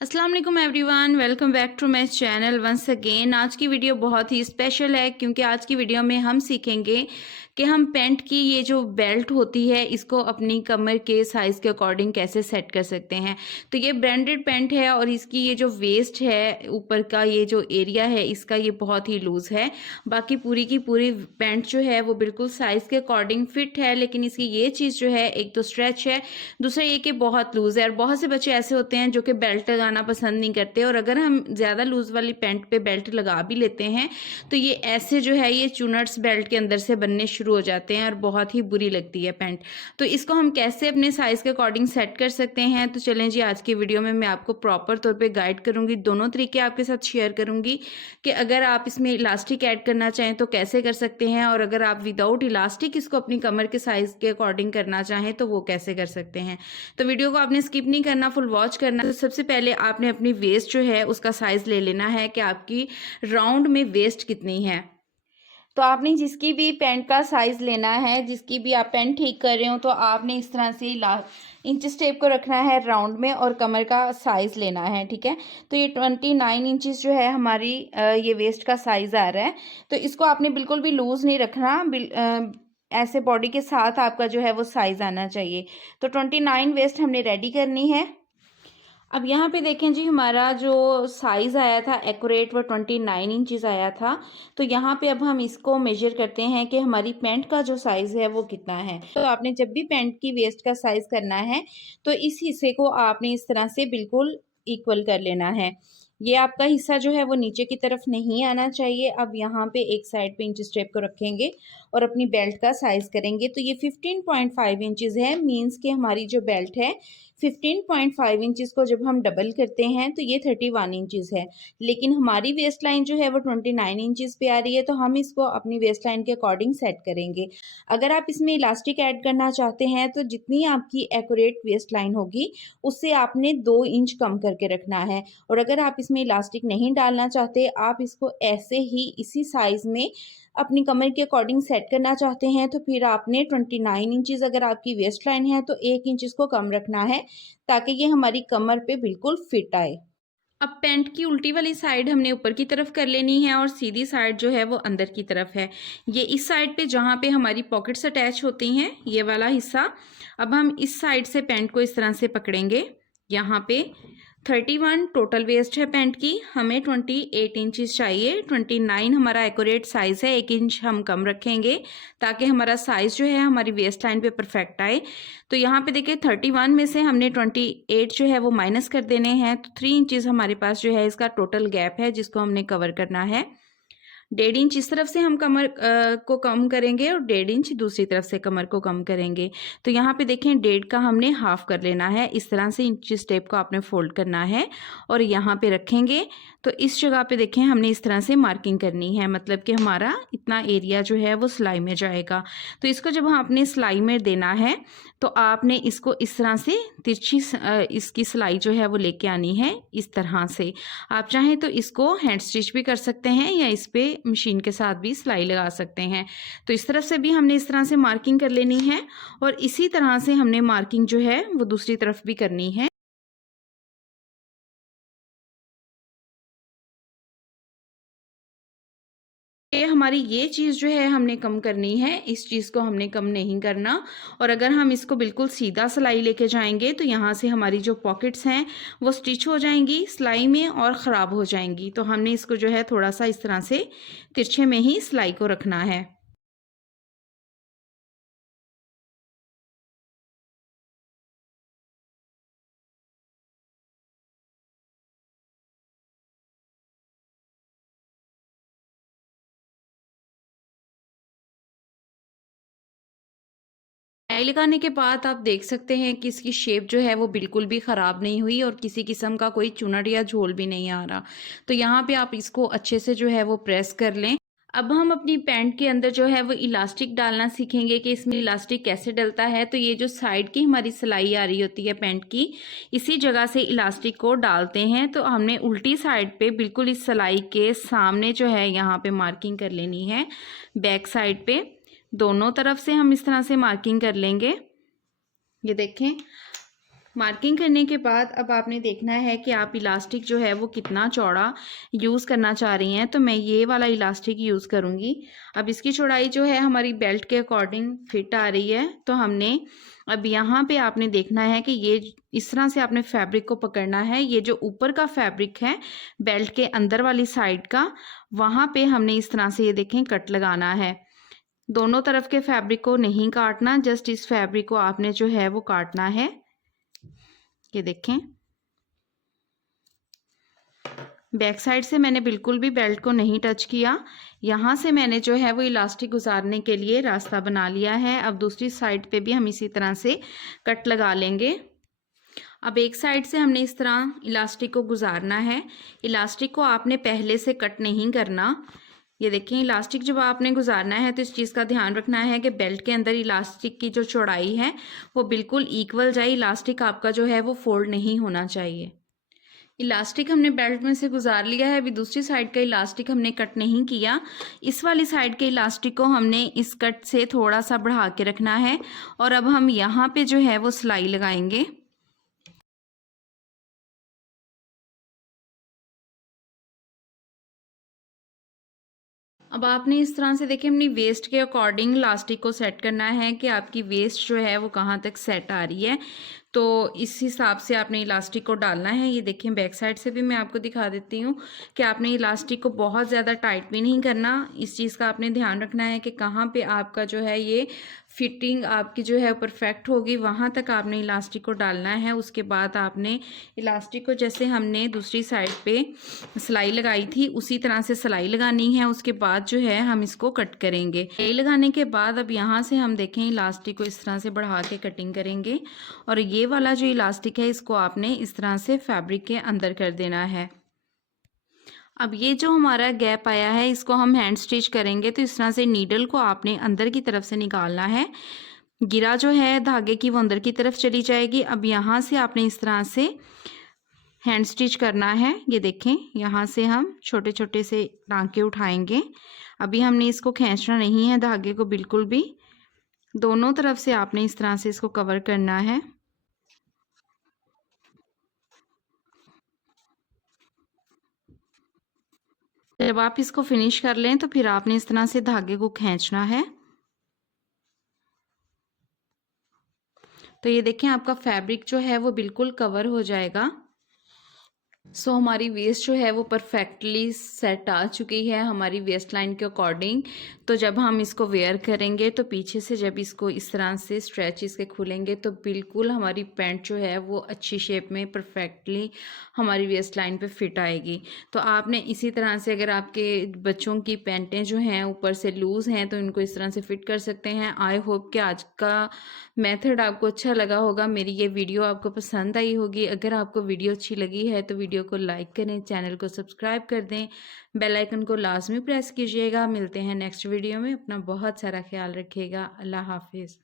अस्सलाम वालेकुम everyone, welcome back to my channel once again. आज की वीडियो बहुत ही स्पेशल है क्योंकि आज की वीडियो में हम सीखेंगे कि हम पैंट की ये जो बेल्ट होती है इसको अपनी कमर के साइज़ के अकॉर्डिंग कैसे सेट कर सकते हैं। तो ये ब्रांडेड पैंट है और इसकी ये जो वेस्ट है, ऊपर का ये जो एरिया है इसका, ये बहुत ही लूज़ है। बाकी पूरी की पूरी पैंट जो है वो बिल्कुल साइज़ के अकॉर्डिंग फिट है, लेकिन इसकी ये चीज़ जो है, एक तो स्ट्रेच है, दूसरा ये कि बहुत लूज़ है। और बहुत से बच्चे ऐसे होते हैं जो कि बेल्ट लगाना पसंद नहीं करते, और अगर हम ज़्यादा लूज़ वाली पैंट पे बेल्ट लगा भी लेते हैं तो ये ऐसे जो है ये चुनट्स बेल्ट के अंदर से बनने शुरू हो जाते हैं और बहुत ही बुरी लगती है पैंट। तो इसको हम कैसे अपने साइज़ के अकॉर्डिंग सेट कर सकते हैं, तो चलें जी, आज की वीडियो में मैं आपको प्रॉपर तौर पे गाइड करूँगी। दोनों तरीके आपके साथ शेयर करूँगी कि अगर आप इसमें इलास्टिक ऐड करना चाहें तो कैसे कर सकते हैं, और अगर आप विदाउट इलास्टिक इसको अपनी कमर के साइज़ के अकॉर्डिंग करना चाहें तो वो कैसे कर सकते हैं। तो वीडियो को आपने स्किप नहीं करना, फुल वॉच करना। तो सबसे पहले आपने अपनी वेस्ट जो है उसका साइज़ ले लेना है कि आपकी राउंड में वेस्ट कितनी है। तो आपने जिसकी भी पैंट का साइज़ लेना है, जिसकी भी आप पैंट ठीक कर रहे हो, तो आपने इस तरह से इंचेस टेप को रखना है राउंड में और कमर का साइज़ लेना है, ठीक है। तो ये 29 इंचेस जो है हमारी ये वेस्ट का साइज़ आ रहा है। तो इसको आपने बिल्कुल भी लूज़ नहीं रखना, ऐसे बॉडी के साथ आपका जो है वो साइज़ आना चाहिए। तो 29 वेस्ट हमने रेडी करनी है। अब यहाँ पे देखें जी, हमारा जो साइज़ आया था एक्यूरेट वो 29 इंचेस आया था। तो यहाँ पे अब हम इसको मेजर करते हैं कि हमारी पैंट का जो साइज़ है वो कितना है। तो आपने जब भी पैंट की वेस्ट का साइज़ करना है तो इस हिस्से को आपने इस तरह से बिल्कुल इक्वल कर लेना है। ये आपका हिस्सा जो है वो नीचे की तरफ नहीं आना चाहिए। अब यहाँ पे एक साइड पे इंच स्टेप को रखेंगे और अपनी बेल्ट का साइज़ करेंगे। तो ये 15.5 इंचेस है, मीन्स कि हमारी जो बेल्ट है 15.5 इंचेस को जब हम डबल करते हैं तो ये 31 इंचेस है। लेकिन हमारी वेस्ट लाइन जो है वो 29 इंचेस पे आ रही है, तो हम इसको अपनी वेस्ट लाइन के अकॉर्डिंग सेट करेंगे। अगर आप इसमें इलास्टिक ऐड करना चाहते हैं तो जितनी आपकी एक्यूरेट वेस्ट लाइन होगी उससे आपने 2 इंच कम करके रखना है। और अगर आप इसमें इलास्टिक नहीं डालना चाहते, आप इसको ऐसे ही इसी साइज़ में अपनी कमर के अकॉर्डिंग सेट करना चाहते हैं, तो फिर आपने 29 इंचेस अगर आपकी वेस्ट लाइन है तो 1 इंच इसको कम रखना है ताकि ये हमारी कमर पे बिल्कुल फिट आए। अब पैंट की उल्टी वाली साइड हमने ऊपर की तरफ कर लेनी है और सीधी साइड जो है वो अंदर की तरफ है। ये इस साइड पे जहाँ पे हमारी पॉकेट्स अटैच होती हैं, ये वाला हिस्सा। अब हम इस साइड से पैंट को इस तरह से पकड़ेंगे। यहाँ पे 31 टोटल वेस्ट है पैंट की, हमें 28 इंचेस चाहिए। 29 हमारा एक्यूरेट साइज़ है, 1 इंच हम कम रखेंगे ताकि हमारा साइज़ जो है हमारी वेस्ट लाइन पे परफेक्ट आए। तो यहाँ पे देखिए 31 में से हमने 28 जो है वो माइनस कर देने हैं, तो 3 इंचेस हमारे पास जो है इसका टोटल गैप है जिसको हमने कवर करना है। 1.5 इंच इस तरफ से हम कमर को कम करेंगे और 1.5 इंच दूसरी तरफ से कमर को कम करेंगे। तो यहाँ पे देखें 1.5 का हमने हाफ कर लेना है। इस तरह से इंच स्टेप को आपने फोल्ड करना है और यहाँ पे रखेंगे। तो इस जगह पे देखें हमने इस तरह से मार्किंग करनी है, मतलब कि हमारा इतना एरिया जो है वो सिलाई में जाएगा। तो इसको जब हम अपने सिलाई में देना है तो आपने इसको इस तरह से तिरछी इसकी सिलाई जो है वो लेके आनी है इस तरह से। आप चाहें तो इसको हैंड स्टिच भी कर सकते हैं या इस पे मशीन के साथ भी सिलाई लगा सकते हैं। तो इस तरफ से भी हमने इस तरह से मार्किंग कर लेनी है और इसी तरह से हमने मार्किंग जो है वो दूसरी तरफ भी करनी है। ये हमारी ये चीज़ जो है हमने कम करनी है, इस चीज़ को हमने कम नहीं करना। और अगर हम इसको बिल्कुल सीधा सिलाई लेके जाएंगे तो यहाँ से हमारी जो पॉकेट्स हैं वो स्टिच हो जाएंगी सिलाई में और ख़राब हो जाएंगी। तो हमने इसको जो है थोड़ा सा इस तरह से तिरछे में ही सिलाई को रखना है। सिलाई लगाने के बाद आप देख सकते हैं कि इसकी शेप जो है वो बिल्कुल भी ख़राब नहीं हुई और किसी किस्म का कोई चुनट या झोल भी नहीं आ रहा। तो यहाँ पे आप इसको अच्छे से जो है वो प्रेस कर लें। अब हम अपनी पैंट के अंदर जो है वो इलास्टिक डालना सीखेंगे कि इसमें इलास्टिक कैसे डलता है। तो ये जो साइड की हमारी सिलाई आ रही होती है पैंट की, इसी जगह से इलास्टिक को डालते हैं। तो हमने उल्टी साइड पे बिल्कुल इस सिलाई के सामने जो है यहाँ पे मार्किंग कर लेनी है। बैक साइड पे दोनों तरफ से हम इस तरह से मार्किंग कर लेंगे। ये देखें मार्किंग करने के बाद अब आपने देखना है कि आप इलास्टिक जो है वो कितना चौड़ा यूज़ करना चाह रही हैं। तो मैं ये वाला इलास्टिक यूज़ करूँगी। अब इसकी चौड़ाई जो है हमारी बेल्ट के अकॉर्डिंग फिट आ रही है। तो हमने अब यहाँ पे आपने देखना है कि ये इस तरह से आपने फैब्रिक को पकड़ना है। ये जो ऊपर का फैब्रिक है बेल्ट के अंदर वाली साइड का, वहाँ पे हमने इस तरह से ये देखें कट लगाना है। दोनों तरफ के फैब्रिक को नहीं काटना, जस्ट इस फैब्रिक को आपने जो है वो काटना है। ये देखें, बैक साइड से मैंने बिल्कुल भी बेल्ट को नहीं टच किया। यहाँ से मैंने जो है वो इलास्टिक गुजारने के लिए रास्ता बना लिया है। अब दूसरी साइड पे भी हम इसी तरह से कट लगा लेंगे। अब एक साइड से हमने इस तरह इलास्टिक को गुजारना है। इलास्टिक को आपने पहले से कट नहीं करना। ये देखिए, इलास्टिक जब आपने गुजारना है तो इस चीज़ का ध्यान रखना है कि बेल्ट के अंदर इलास्टिक की जो चौड़ाई है वो बिल्कुल इक्वल जाए। इलास्टिक आपका जो है वो फोल्ड नहीं होना चाहिए। इलास्टिक हमने बेल्ट में से गुजार लिया है। अभी दूसरी साइड का इलास्टिक हमने कट नहीं किया। इस वाली साइड के इलास्टिक को हमने इस कट से थोड़ा सा बढ़ा के रखना है और अब हम यहाँ पे जो है वो सिलाई लगाएंगे। अब आपने इस तरह से देखिए अपनी वेस्ट के अकॉर्डिंग इलास्टिक को सेट करना है कि आपकी वेस्ट जो है वो कहाँ तक सेट आ रही है। तो इस हिसाब से आपने इलास्टिक को डालना है। ये देखिए, बैक साइड से भी मैं आपको दिखा देती हूँ कि आपने इलास्टिक को बहुत ज़्यादा टाइट भी नहीं करना। इस चीज़ का आपने ध्यान रखना है कि कहाँ पे आपका जो है ये फिटिंग आपकी जो है परफेक्ट होगी, वहाँ तक आपने इलास्टिक को डालना है। उसके बाद आपने इलास्टिक को जैसे हमने दूसरी साइड पे सिलाई लगाई थी उसी तरह से सिलाई लगानी है। उसके बाद जो है हम इसको कट करेंगे। सिलाई लगाने के बाद अब यहाँ से हम देखें इलास्टिक को इस तरह से बढ़ा के कटिंग करेंगे और ये वाला जो इलास्टिक है इसको आपने इस तरह से फैब्रिक के अंदर कर देना है। अब ये जो हमारा गैप आया है इसको हम हैंड स्टिच करेंगे। तो इस तरह से नीडल को आपने अंदर की तरफ से निकालना है। गिरा जो है धागे की वो अंदर की तरफ चली जाएगी। अब यहाँ से आपने इस तरह से हैंड स्टिच करना है। ये देखें, यहाँ से हम छोटे छोटे से टांके उठाएंगे। अभी हमने इसको खींचना नहीं है धागे को बिल्कुल भी। दोनों तरफ से आपने इस तरह से इसको कवर करना है। जब आप इसको फिनिश कर लें तो फिर आपने इस तरह से धागे को खींचना है। तो ये देखें, आपका फैब्रिक जो है वो बिल्कुल कवर हो जाएगा। सो हमारी वेस्ट जो है वो परफेक्टली सेट आ चुकी है हमारी वेस्ट लाइन के अकॉर्डिंग। तो जब हम इसको वेयर करेंगे तो पीछे से जब इसको इस तरह से स्ट्रेच इसके खुलेंगे तो बिल्कुल हमारी पैंट जो है वो अच्छी शेप में परफेक्टली हमारी वेस्ट लाइन पे फिट आएगी। तो आपने इसी तरह से अगर आपके बच्चों की पैंटें जो हैं ऊपर से लूज़ हैं तो इनको इस तरह से फिट कर सकते हैं। आई होप कि आज का मेथड आपको अच्छा लगा होगा। मेरी ये वीडियो आपको पसंद आई होगी। अगर आपको वीडियो अच्छी लगी है तो वीडियो को लाइक करें, चैनल को सब्सक्राइब कर दें, बेल आइकन को लाजमी प्रेस कीजिएगा। मिलते हैं नेक्स्ट वीडियो में। अपना बहुत सारा ख्याल रखिएगा। अल्लाह हाफिज़।